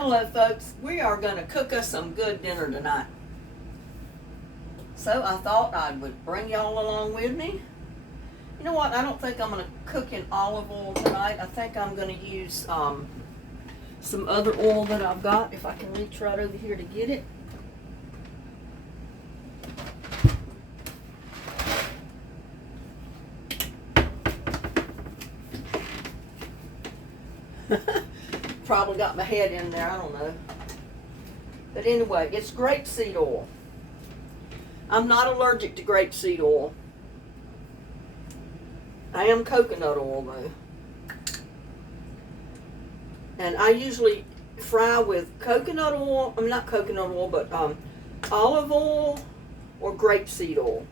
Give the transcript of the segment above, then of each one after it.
Hello folks, we are going to cook us some good dinner tonight. So I thought I would bring y'all along with me. You know what, I don't think I'm going to cook in olive oil tonight. I think I'm going to use some other oil that I've got, if I can reach right over here to get it. Probably got my head in there, I don't know. But anyway, it's grapeseed oil. I'm not allergic to grapeseed oil. I am coconut oil though. And I usually fry with coconut oil, I mean not coconut oil, but olive oil or grapeseed oil.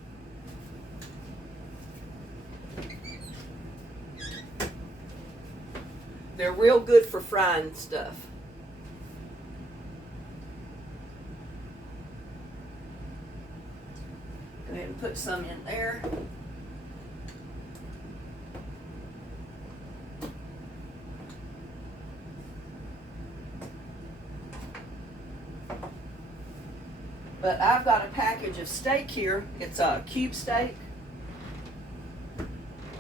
They're real good for frying stuff. Go ahead and put some in there. But I've got a package of steak here. It's a cube steak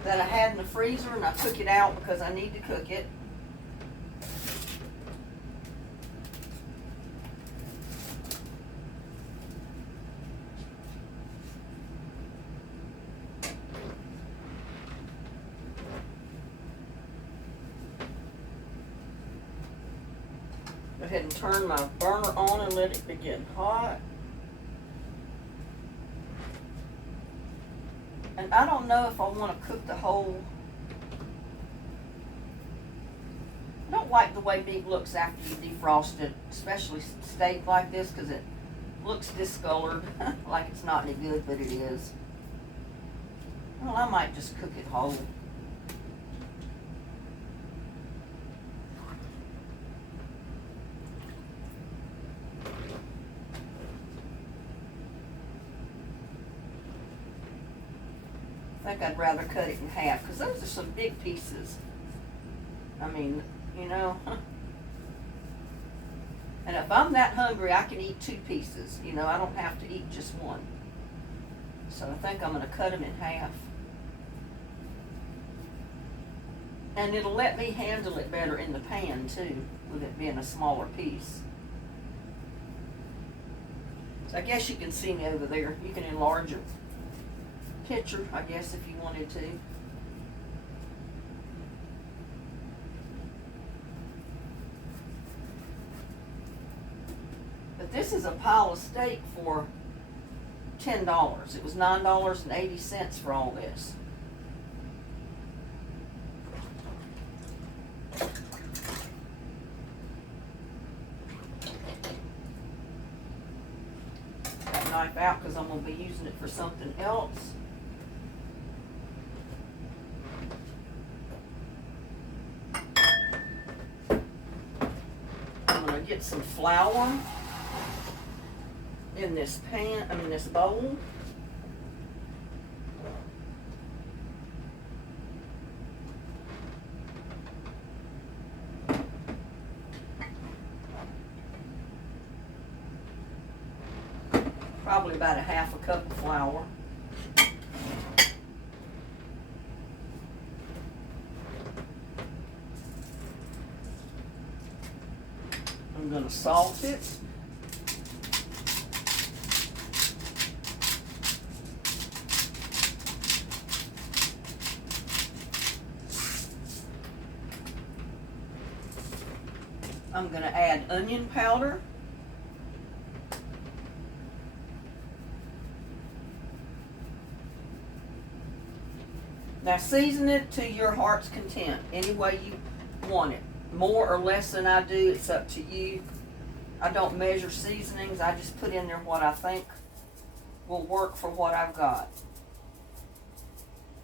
that I had in the freezer, and I took it out because I need to cook it. Go ahead and turn my burner on and let it begin hot. And I don't know if I want to cook the whole. I don't like the way meat looks after you defrost it, especially steak like this, because it looks discolored, like it's not any good, but it is. Well, I might just cook it whole. I think I'd rather cut it in half because those are some big pieces. I mean, you know. And if I'm that hungry, I can eat 2 pieces. You know, I don't have to eat just one. So I think I'm going to cut them in half. And it'll let me handle it better in the pan too, with it being a smaller piece. So I guess you can see me over there. You can enlarge it. Picture, I guess, if you wanted to. But this is a pile of steak for $10. It was $9.80 for all this. Got that knife out because I'm going to be using it for something else. Get some flour in this pan, this bowl. Probably about a half a cup of flour. I'm going to salt it. I'm going to add onion powder. Now season it to your heart's content, any way you want it. More or less than I do, it's up to you. I don't measure seasonings, I just put in there what I think will work for what I've got.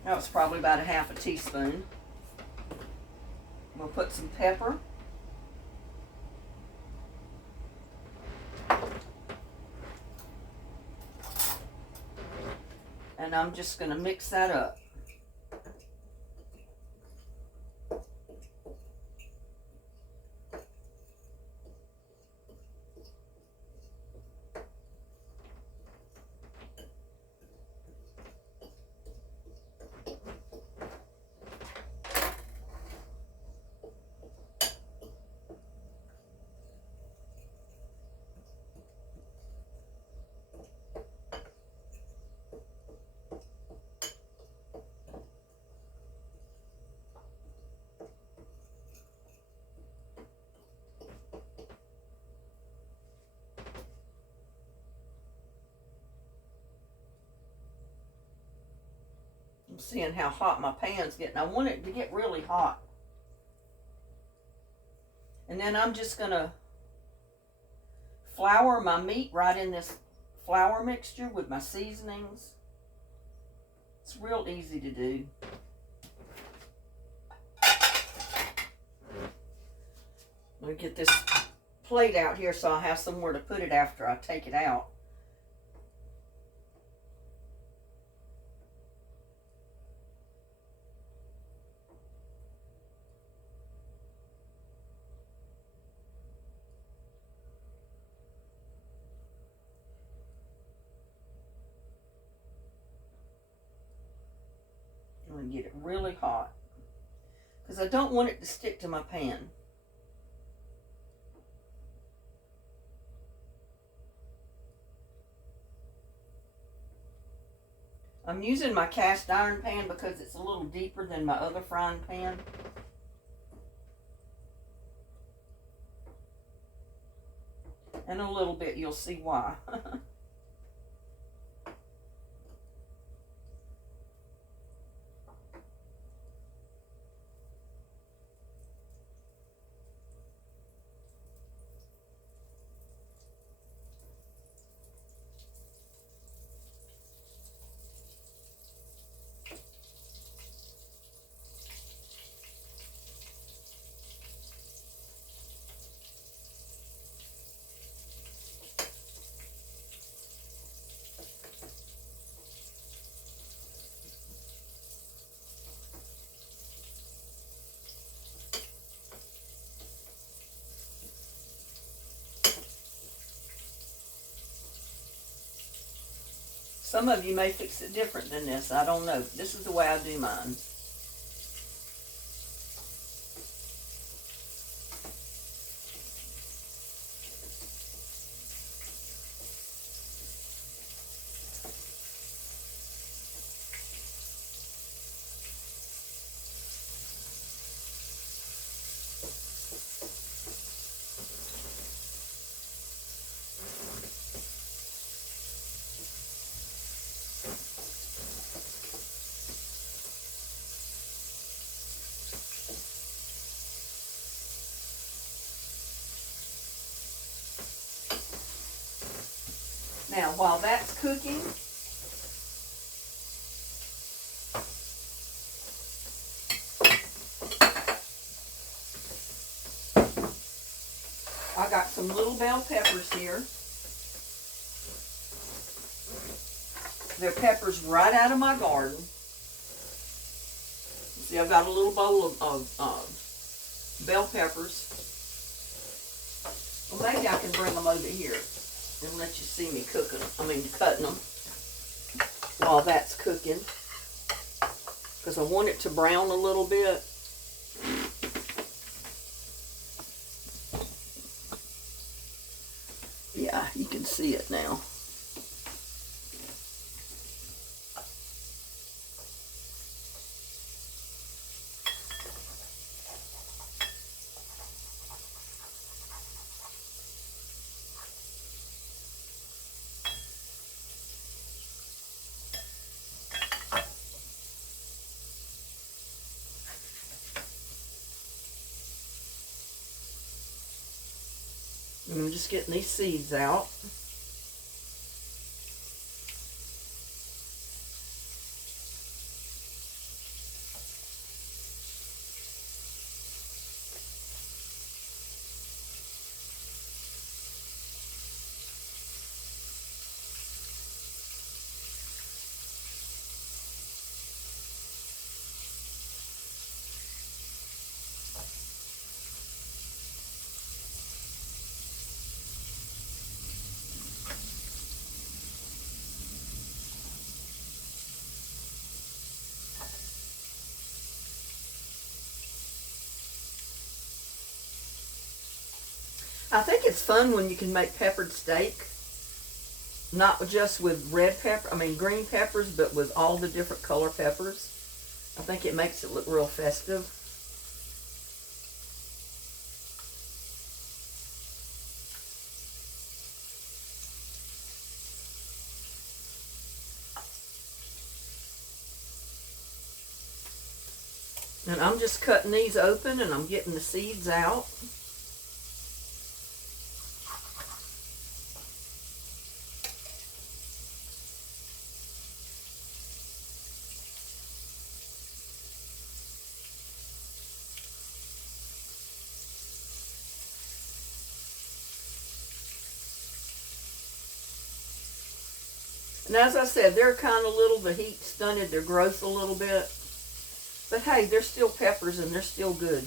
Now it's probably about a half a teaspoon. We'll put some pepper. And I'm just going to mix that up. seeing how hot my pan's getting. I want it to get really hot. And then I'm just going to flour my meat right in this flour mixture with my seasonings. It's real easy to do. I'm going to get this plate out here so I'll have somewhere to put it after I take it out. I'm going to get it really hot because I don't want it to stick to my pan. I'm using my cast iron pan because it's a little deeper than my other frying pan. In a little bit you'll see why. Some of you may fix it different than this. I don't know. This is the way I do mine. Now, while that's cooking, I got some little bell peppers here. They're peppers right out of my garden. See, I've got a little bowl of bell peppers. Well, maybe I can bring them over here and let you see me cutting them while that's cooking, because I want it to brown a little bit. Yeah, you can see it now. I'm just getting these seeds out. I think it's fun when you can make peppered steak, not just with green peppers, but with all the different color peppers. I think it makes it look real festive. I'm just cutting these open and I'm getting the seeds out. And as I said, they're kind of little, the heat stunted their growth a little bit. But hey, they're still peppers and they're still good.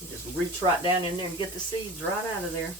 You just reach right down in there and get the seeds right out of there.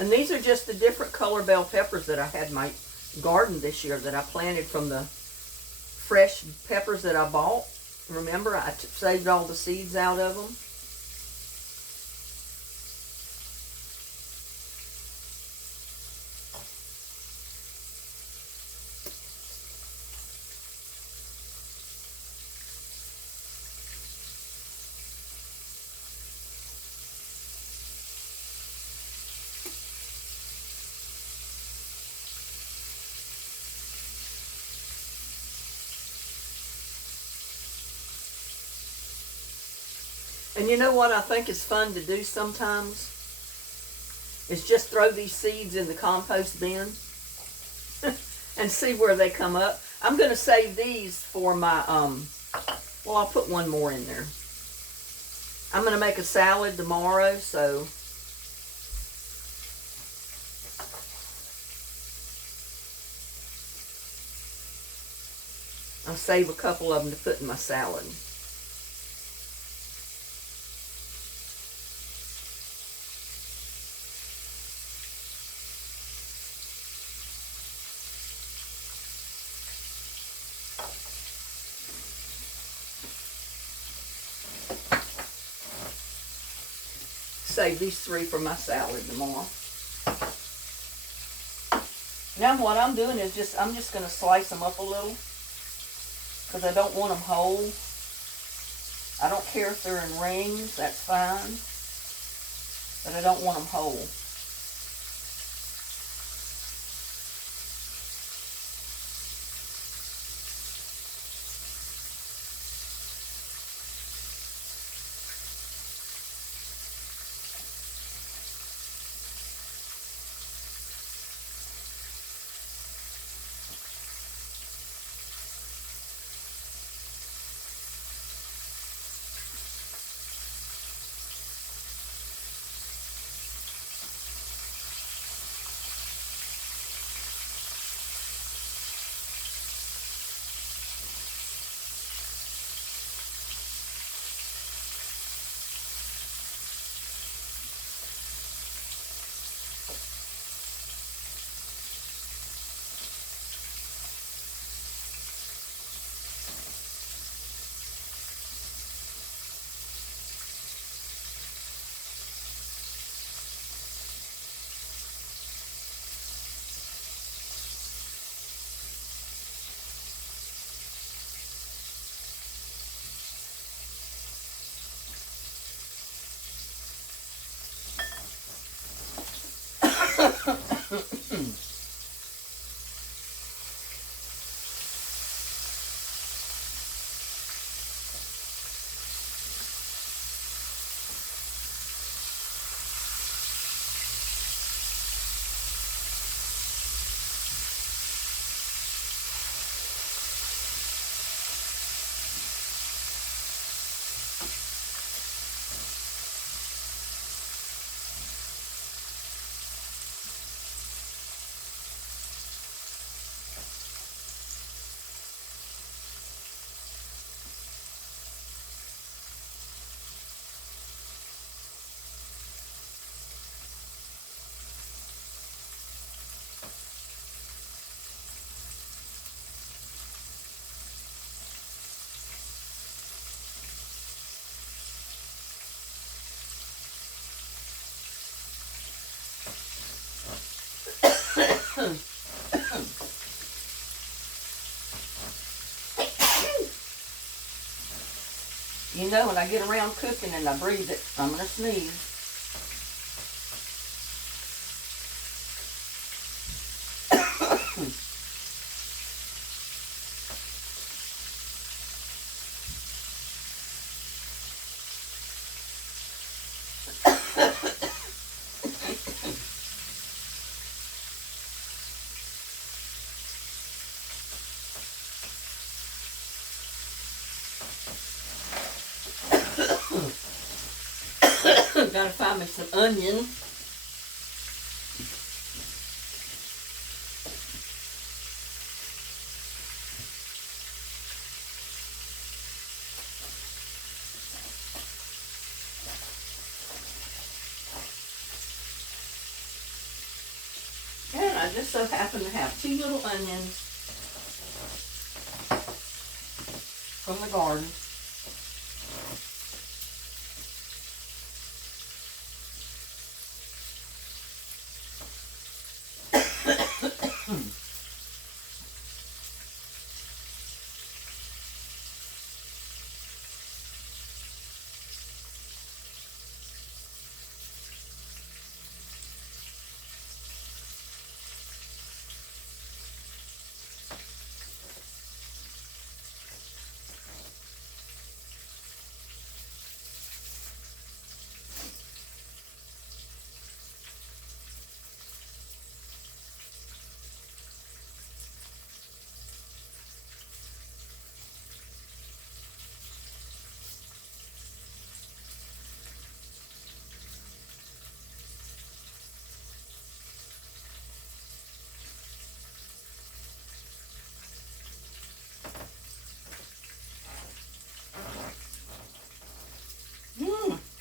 And these are just the different color bell peppers that I had in my garden this year that I planted from the fresh peppers that I bought. Remember, I saved all the seeds out of them. And you know what I think is fun to do sometimes? Is just throw these seeds in the compost bin and see where they come up. I'm going to save these for my, well, I'll put one more in there. I'm going to make a salad tomorrow, so I'll save a couple of them to put in my salad. Save these 3 for my salad tomorrow. Now what I'm doing is I'm just going to slice them up a little because I don't want them whole. I don't care if they're in rings, that's fine, but I don't want them whole. you know, when I get around cooking and I breathe it, I'm going to sneeze. Gotta find me some onion. And I just so happen to have 2 little onions from the garden.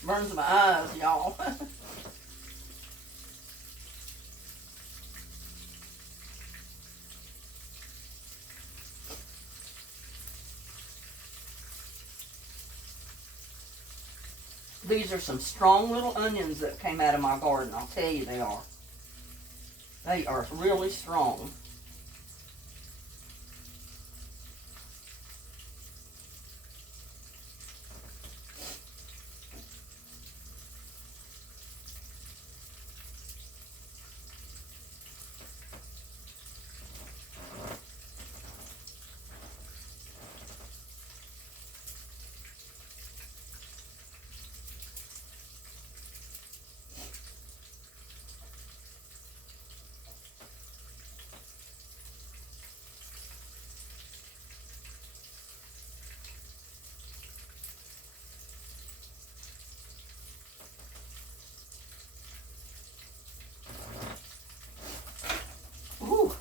Burns my eyes, y'all. These are some strong little onions that came out of my garden. I'll tell you they are. They are really strong. Ooh.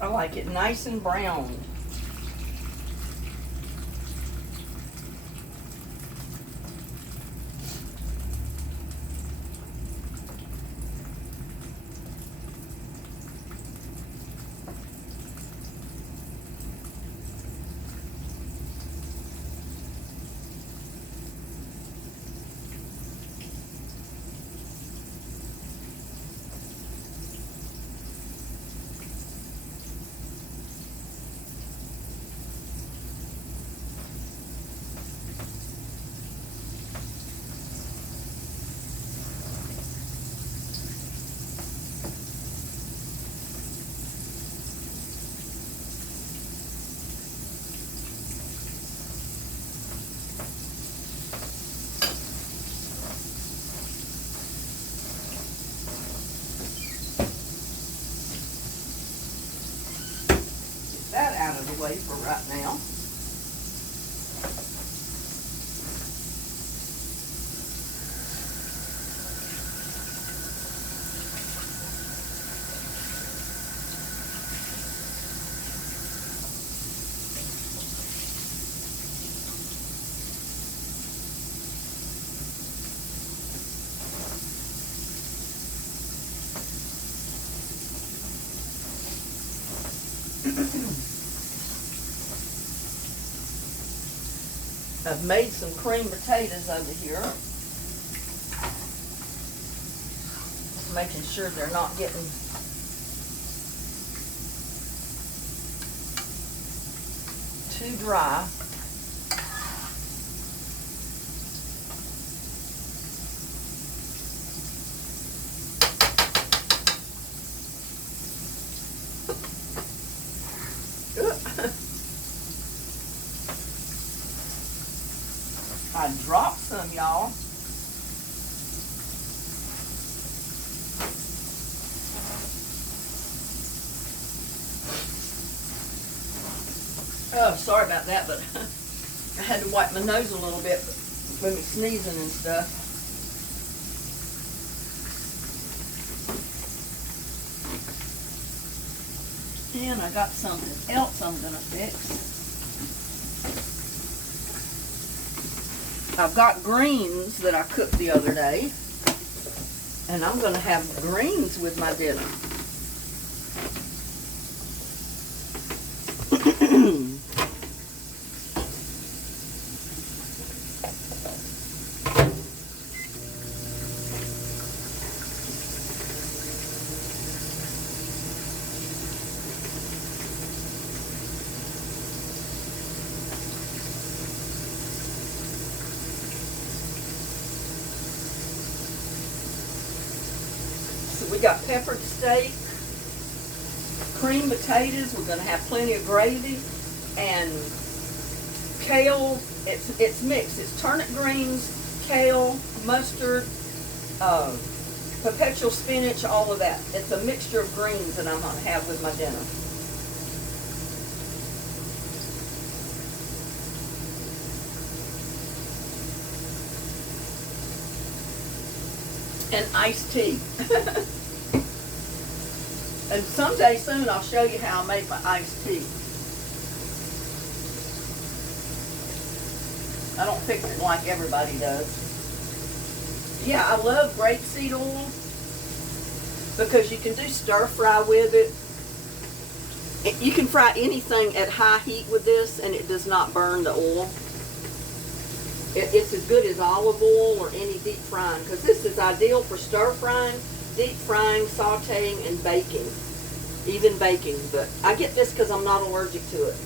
I like it nice and brown. out of the way for right now. I've made some cream potatoes over here. Making sure they're not getting too dry. I dropped some, y'all. Oh, sorry about that, but I had to wipe my nose a little bit with me sneezing and stuff. And I got something else I'm gonna fix. I've got greens that I cooked the other day, and I'm going to have greens with my dinner. We got peppered steak, cream potatoes. We're going to have plenty of gravy, and kale. It's mixed. It's turnip greens, kale, mustard, perpetual spinach, all of that. It's a mixture of greens that I'm going to have with my dinner. And iced tea. And someday soon I'll show you how I make my iced tea. I don't fix it like everybody does. Yeah, I love grapeseed oil because you can do stir fry with it. You can fry anything at high heat with this and it does not burn the oil. It's as good as olive oil or any deep frying, because this is ideal for stir frying, deep frying, sauteing, and baking. Even baking, but I get this because I'm not allergic to it.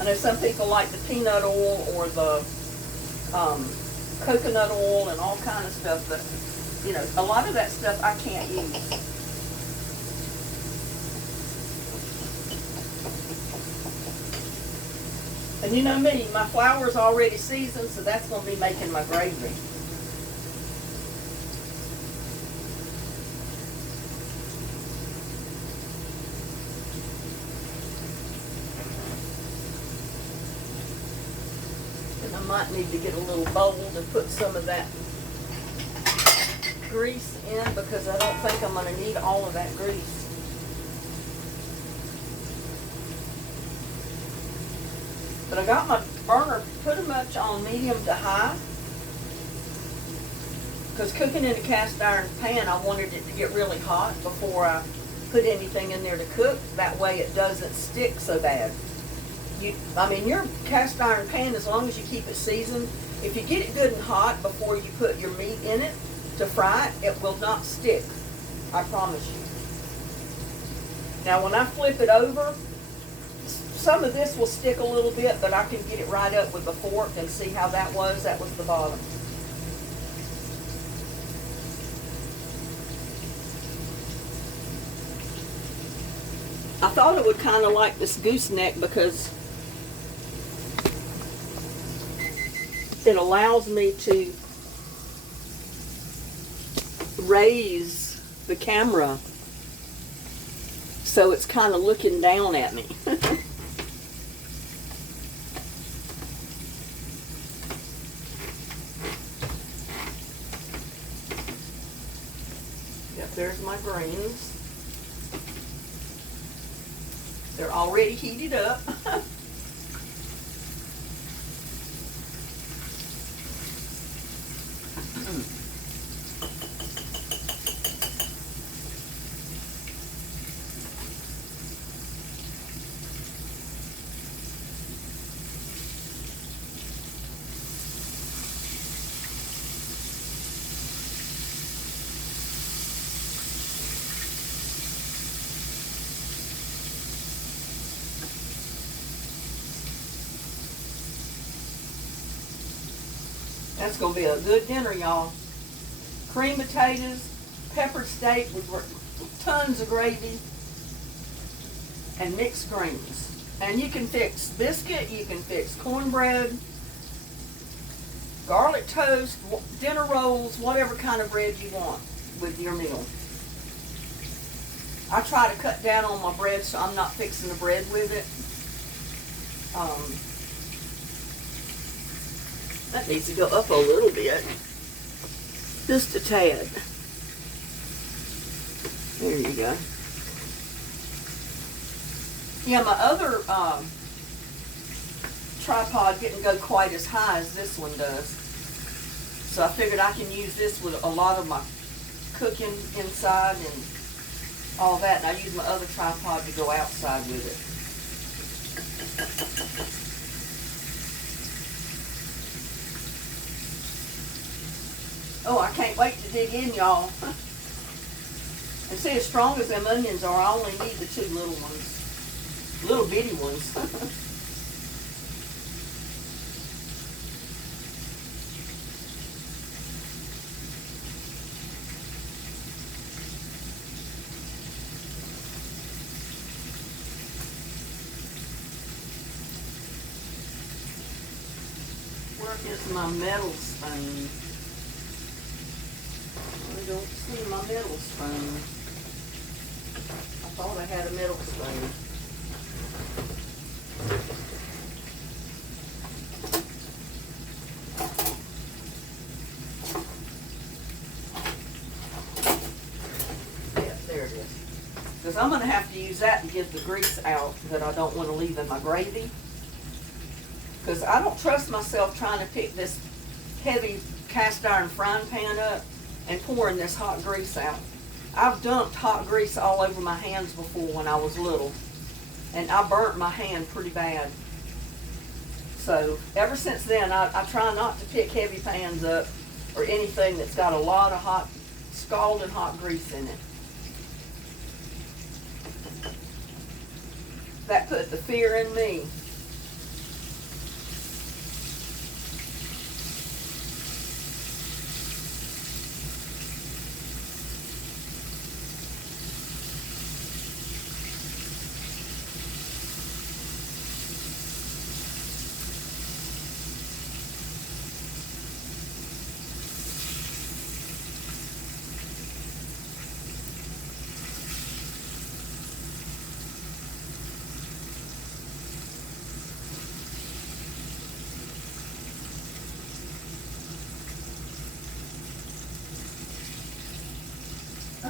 I know some people like the peanut oil or the coconut oil and all kind of stuff, but you know, a lot of that stuff I can't use. And you know me, my flour's already seasoned, so that's going to be making my gravy. And I might need to get a little bowl to put some of that grease in, because I don't think I'm going to need all of that grease. But I got my burner pretty much on medium to high, because cooking in a cast iron pan, I wanted it to get really hot before I put anything in there to cook. That way it doesn't stick so bad. Your cast iron pan, as long as you keep it seasoned, if you get it good and hot before you put your meat in it to fry it, it will not stick. I promise you. Now when I flip it over, some of this will stick a little bit, but I can get it right up with the fork and see how that was. That was the bottom. I thought it would kind of like this gooseneck because it allows me to raise the camera so it's kind of looking down at me. Yep, there's my greens. They're already heated up. That's going to be a good dinner, y'all. Cream potatoes, peppered steak with tons of gravy, and mixed greens. And you can fix biscuit, you can fix cornbread, garlic toast, dinner rolls, whatever kind of bread you want with your meal. I try to cut down on my bread, so I'm not fixing the bread with it. That needs to go up a little bit. Just a tad. There you go. Yeah, my other tripod didn't go quite as high as this one does. So I figured I can use this with a lot of my cooking inside and all that. And I use my other tripod to go outside with it. Oh, I can't wait to dig in, y'all. And see, as strong as them onions are, I only need the two little ones. Little bitty ones. Where is my metal spoon? I don't see my metal spoon. I thought I had a metal spoon. Yeah, there it is. Because I'm going to have to use that to get the grease out that I don't want to leave in my gravy. Because I don't trust myself trying to pick this heavy cast iron frying pan up and pouring this hot grease out. I've dumped hot grease all over my hands before when I was little, and I burnt my hand pretty bad. So ever since then, I try not to pick heavy pans up or anything that's got a lot of hot, scalding hot grease in it. That put the fear in me.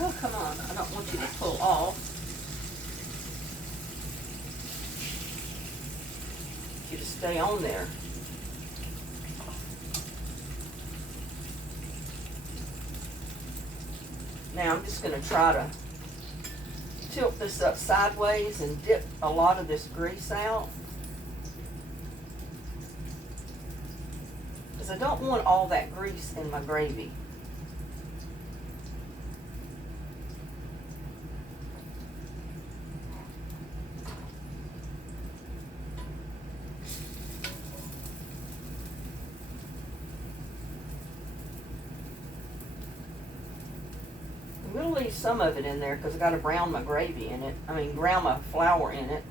Oh, come on. I don't want you to pull off. I want you to stay on there. Now I'm just going to try to tilt this up sideways and dip a lot of this grease out. Because I don't want all that grease in my gravy. I'm going to leave some of it in there because I got to brown my gravy in it. Brown my flour in it.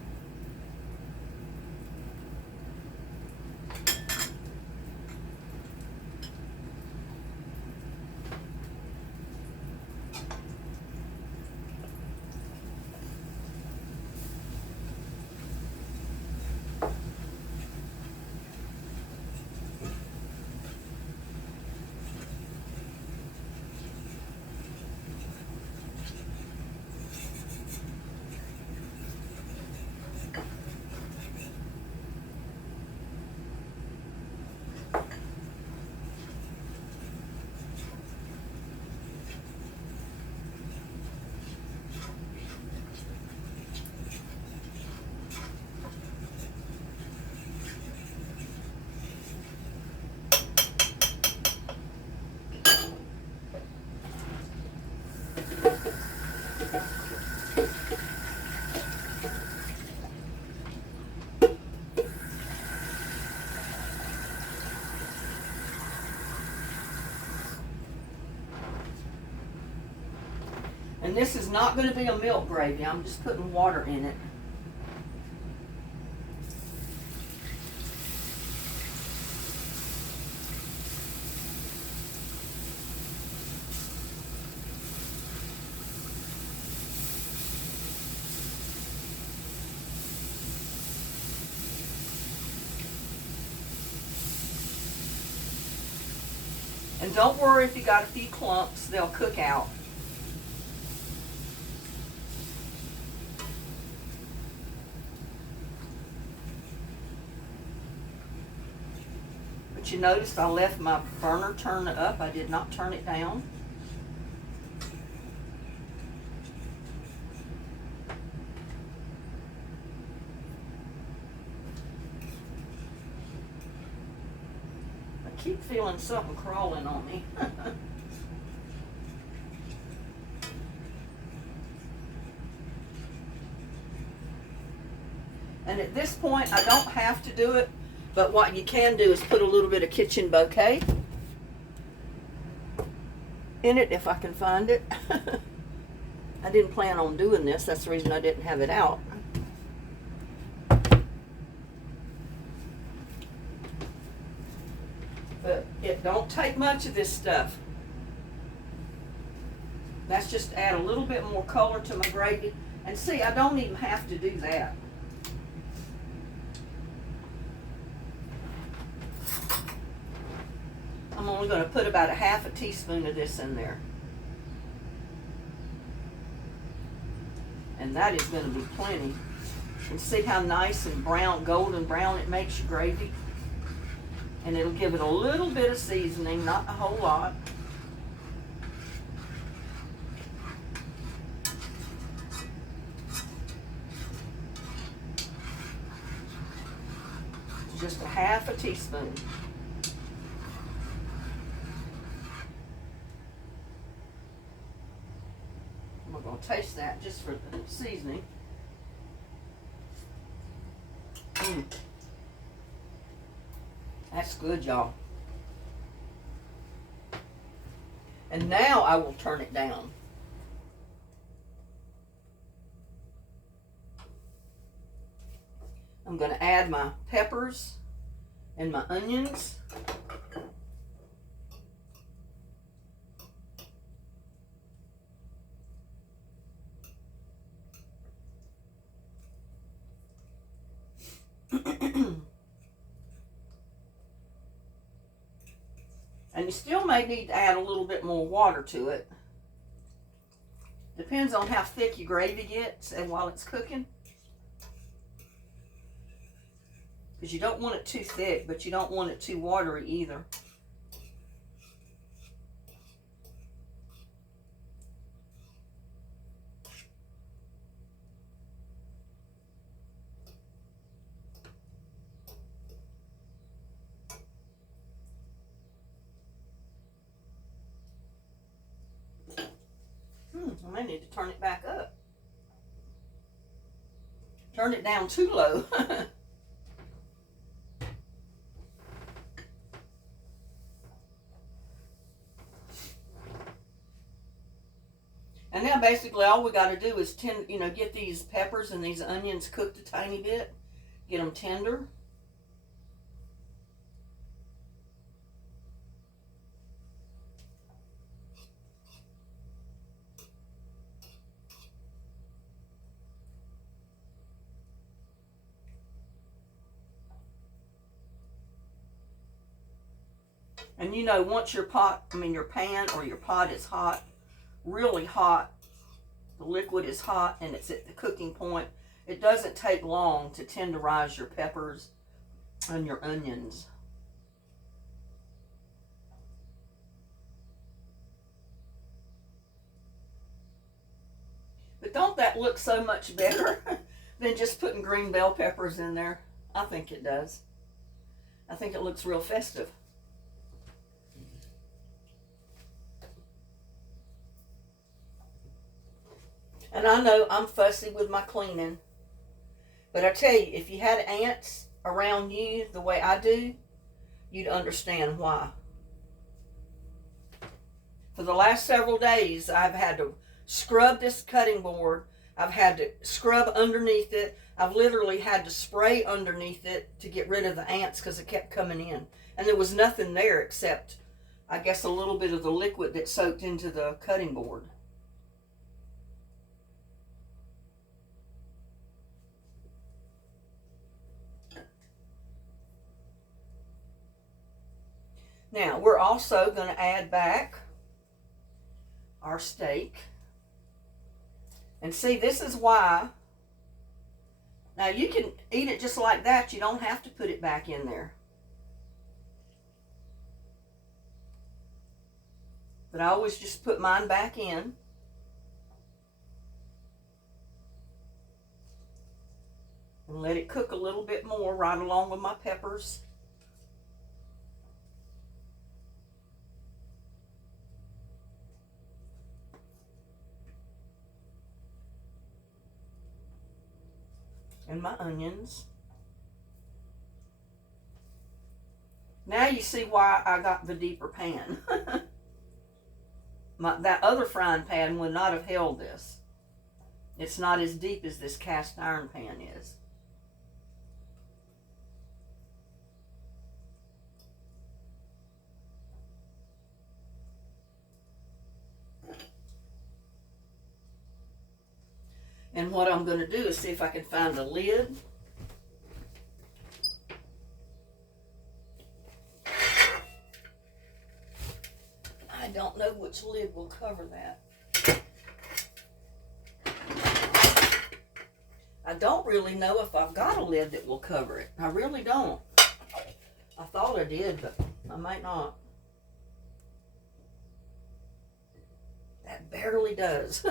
And this is not going to be a milk gravy. I'm just putting water in it. And don't worry if you got a few clumps, they'll cook out. But you noticed I left my burner turned up. I did not turn it down. I keep feeling something crawling on me. And at this point, I don't have to do it, but what you can do is put a little bit of kitchen bouquet in it if I can find it. I didn't plan on doing this. That's the reason I didn't have it out. But it don't take much of this stuff. That's just add a little bit more color to my gravy. And see, I don't even have to do that. I'm only going to put about a half a teaspoon of this in there. And that is going to be plenty. And see how nice and brown, golden brown it makes your gravy? And it'll give it a little bit of seasoning, not a whole lot. Just a half a teaspoon. I'm going to taste that just for the seasoning. That's good, y'all. And now I will turn it down. I'm going to add my peppers and my onions. And you still may need to add a little bit more water to it. Depends on how thick your gravy gets and while it's cooking. Because you don't want it too thick, but you don't want it too watery either. I may need to turn it back up. Turn it down too low. And now basically all we got to do is get these peppers and these onions cooked a tiny bit. Get them tender. And once your pan or your pot is hot, really hot, the liquid is hot and it's at the cooking point, it doesn't take long to tenderize your peppers and your onions. But don't that look so much better than just putting green bell peppers in there? I think it does. I think it looks real festive. And I know I'm fussy with my cleaning, but I tell you, if you had ants around you the way I do, you'd understand why. For the last several days, I've had to scrub this cutting board. I've had to scrub underneath it. I've literally had to spray underneath it to get rid of the ants because it kept coming in. And there was nothing there except, I guess, a little bit of the liquid that soaked into the cutting board. Now, we're also going to add back our steak. And see, this is why, now you can eat it just like that. You don't have to put it back in there. But I always just put mine back in. And let it cook a little bit more right along with my peppers. And my onions. Now you see why I got the deeper pan. That other frying pan would not have held this. It's not as deep as this cast iron pan is. And what I'm going to do is see if I can find a lid. I don't know which lid will cover that. I don't really know if I've got a lid that will cover it. I really don't. I thought I did, but I might not. That barely does.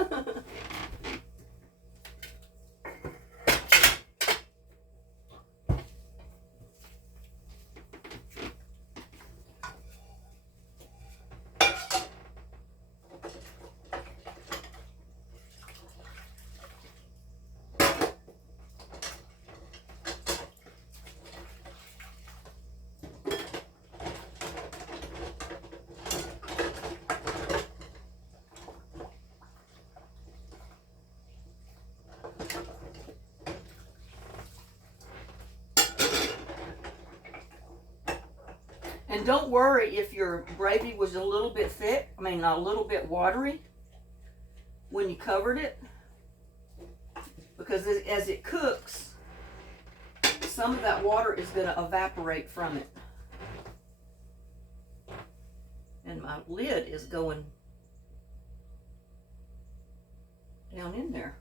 And don't worry if your gravy was a little bit thick, a little bit watery when you covered it. Because as it cooks, some of that water is going to evaporate from it. And my lid is going down in there.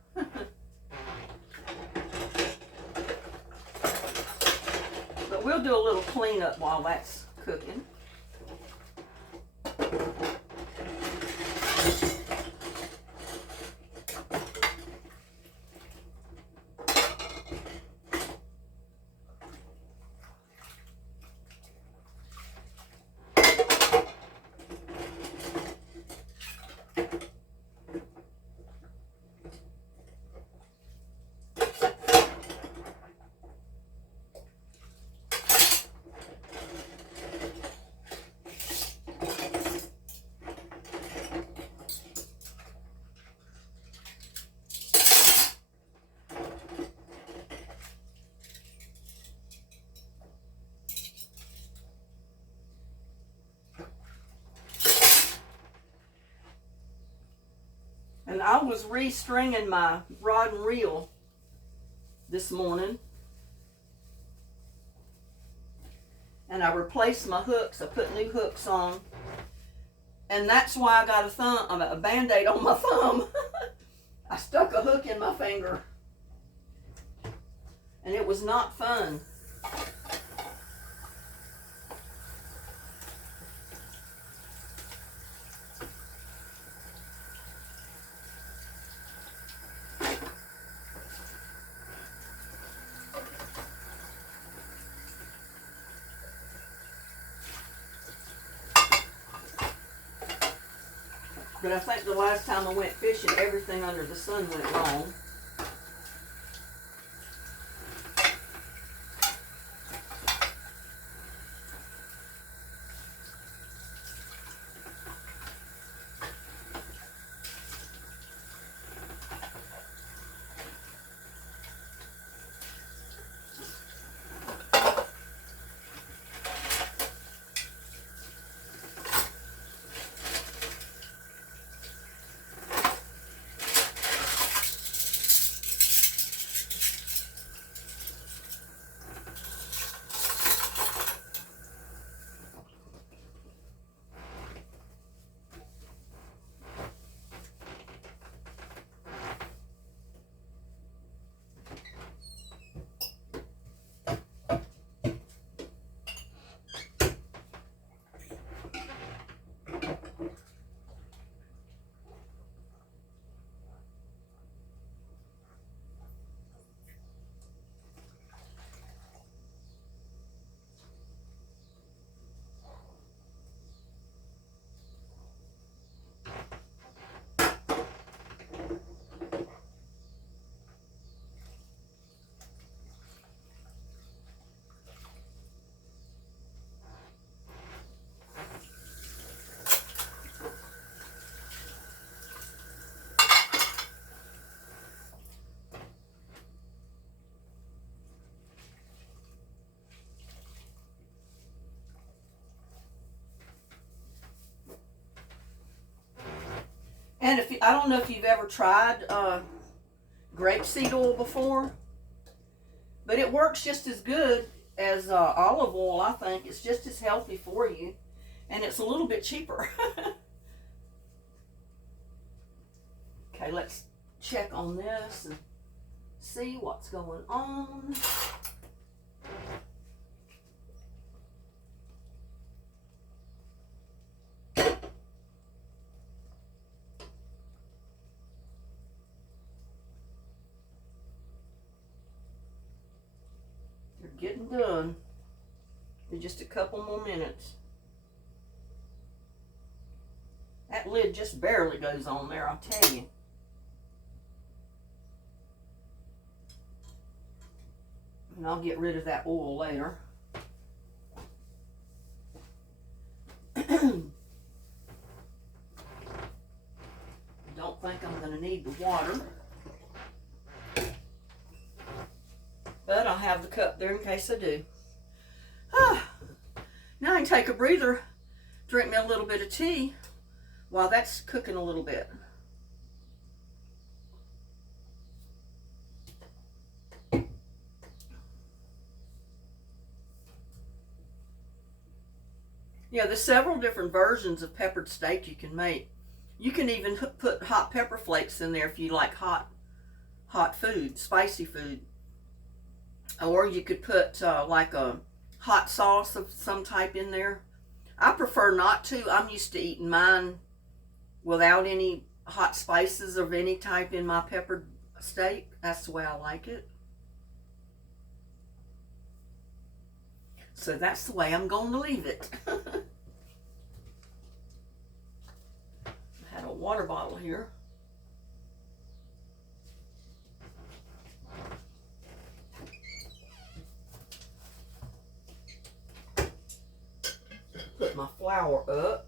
But we'll do a little cleanup while that's cooking. And I was restringing my rod and reel this morning. And I replaced my hooks. I put new hooks on. And that's why I got a Band-Aid on my thumb. I stuck a hook in my finger. And it was not fun. But I think the last time I went fishing, everything under the sun went wrong. I don't know if you've ever tried grapeseed oil before, but it works just as good as olive oil. I think it's just as healthy for you, and it's a little bit cheaper. Okay, let's check on this and see what's going on. They're getting done in just a couple more minutes. That lid just barely goes on there, I'll tell you. And I'll get rid of that oil later. Don't think I'm going to need the water. But I'll have the cup there in case I do. Now I can take a breather, drink me a little bit of tea while that's cooking a little bit. Yeah, there's several different versions of peppered steak you can make. You can even put hot pepper flakes in there if you like hot food, spicy food. Or you could put like a hot sauce of some type in there. I prefer not to. I'm used to eating mine without any hot spices of any type in my peppered steak. That's the way I like it. So that's the way I'm going to leave it. I had a water bottle here. Put my flour up.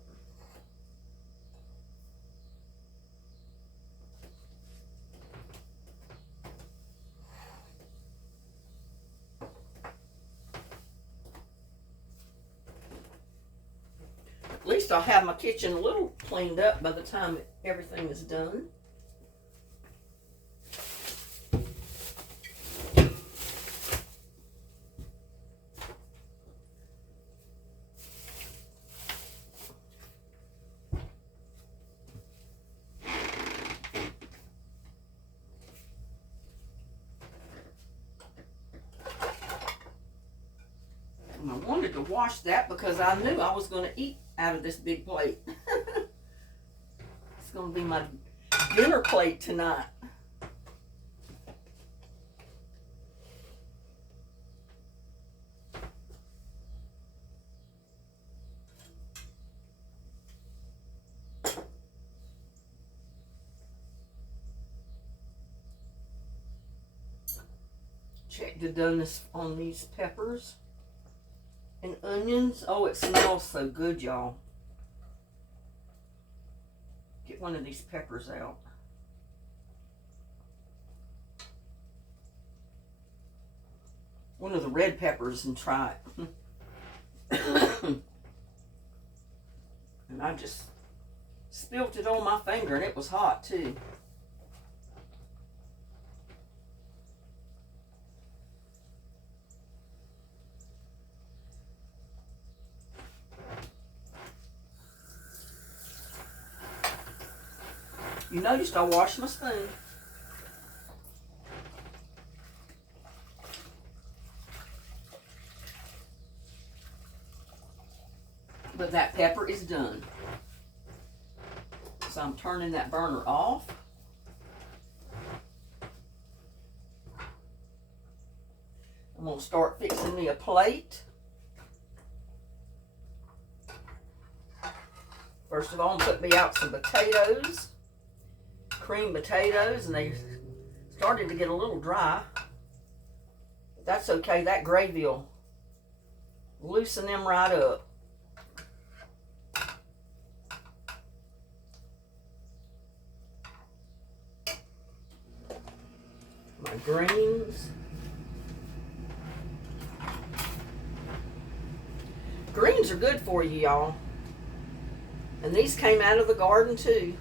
At least I'll have my kitchen a little cleaned up by the time everything is done. And I wanted to wash that because I knew I was going to eat out of this big plate. It's going to be my dinner plate tonight. Check the doneness on these peppers and onions. Oh, it smells so good, y'all. Get one of these peppers out. One of the red peppers and try it. And I just spilt it on my finger and it was hot too. You noticed I washed my spoon. But that pepper is done. So I'm turning that burner off. I'm going to start fixing me a plate. First of all, I'm putting me out some potatoes. Cream potatoes, and they started to get a little dry. But that's okay. That gravy will loosen them right up. My greens. Greens are good for you, y'all. And these came out of the garden too.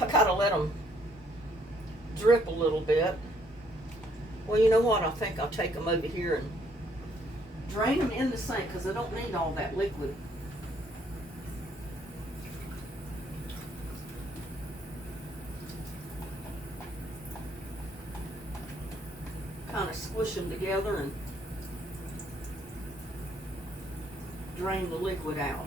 I gotta let them drip a little bit. Well, you know what? I think I'll take them over here and drain them in the sink because I don't need all that liquid. Kind of squish them together and drain the liquid out.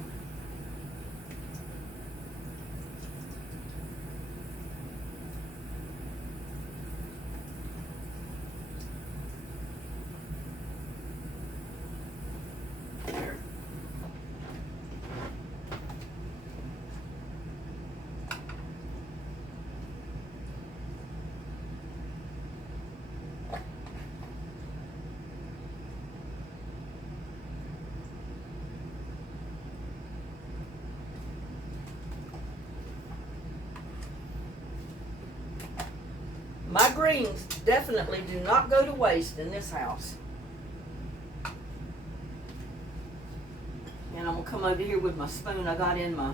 There. My greens definitely do not go to waste in this house. And I'm going to come over here with my spoon. I got in my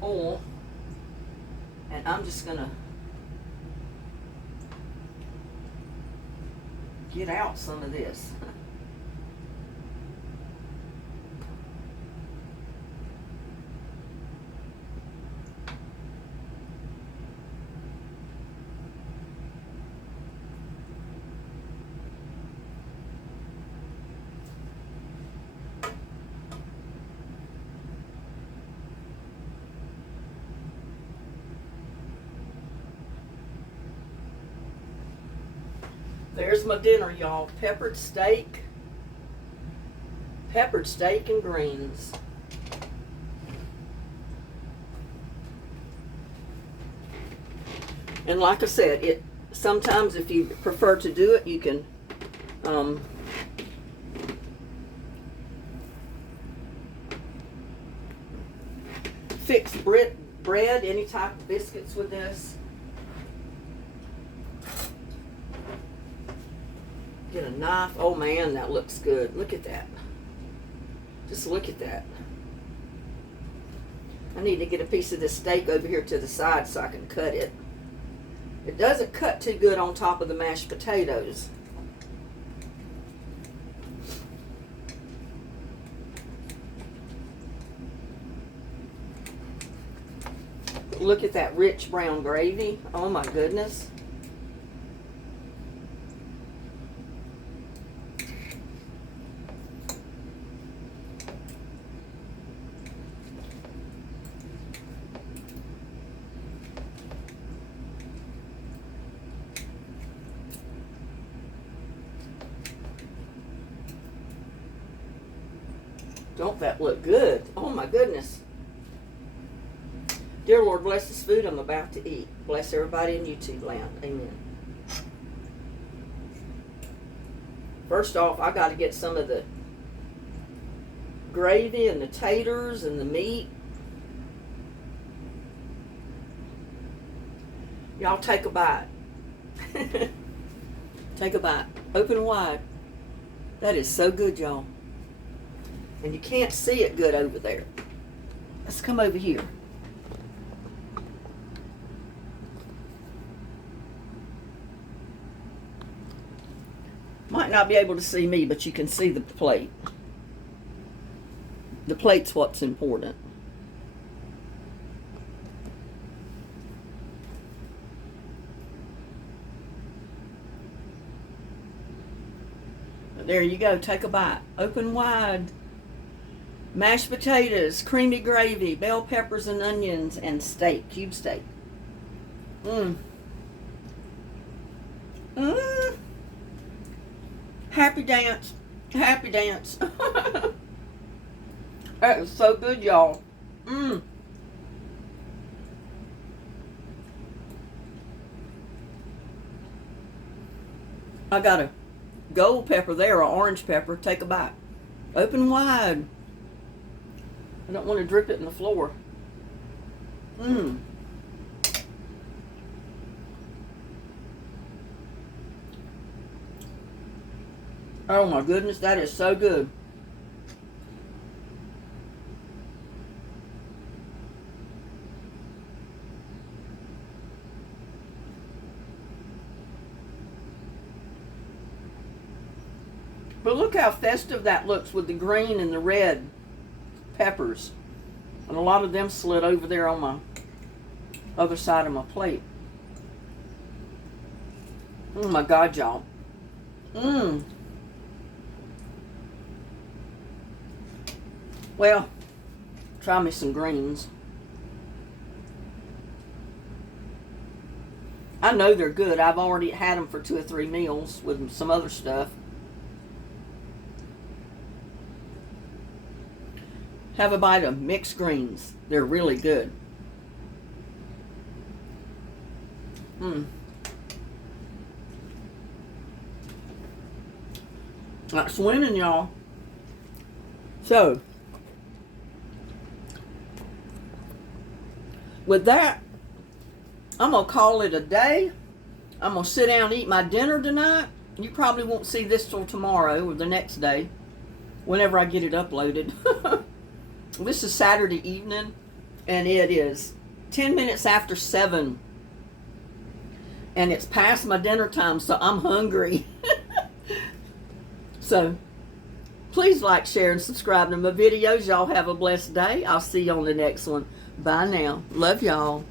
oil. And I'm just going to get out some of this. There's my dinner, y'all. Peppered steak and greens. And like I said, sometimes if you prefer to do it, you can fix bread, any type of biscuits with this. Get a knife. Oh man, that looks good. Look at that. Just look at that. I need to get a piece of this steak over here to the side so I can cut it. It doesn't cut too good on top of the mashed potatoes. Look at that rich brown gravy. Oh my goodness. Don't that look good? Oh my goodness. Dear Lord, bless this food I'm about to eat. Bless everybody in YouTube land. Amen. First off, I got to get some of the gravy and the taters and the meat. Y'all take a bite. Take a bite. Open wide. That is so good, y'all. And you can't see it good over there. Let's come over here. Might not be able to see me, but you can see the plate. The plate's what's important. There you go. Take a bite. Open wide. Mashed potatoes, creamy gravy, bell peppers and onions, and steak, cube steak. Mmm. Mmm. Happy dance. Happy dance. That is so good, y'all. Mmm. I got a gold pepper there, or orange pepper. Take a bite. Open wide. I don't want to drip it in the floor. Mmm. Oh my goodness, that is so good. But look how festive that looks with the green and the red peppers. And a lot of them slid over there on my other side of my plate. Oh my God, y'all. Well, try me some greens. I know they're good. I've already had them for 2 or 3 meals with some other stuff. Have a bite of mixed greens. They're really good. That's winning, y'all. So, with that, I'm going to call it a day. I'm going to sit down and eat my dinner tonight. You probably won't see this till tomorrow or the next day, whenever I get it uploaded. This is Saturday evening, and it is 10 minutes after 7. And it's past my dinner time, so I'm hungry. So, please like, share, and subscribe to my videos. Y'all have a blessed day. I'll see you on the next one. Bye now. Love y'all.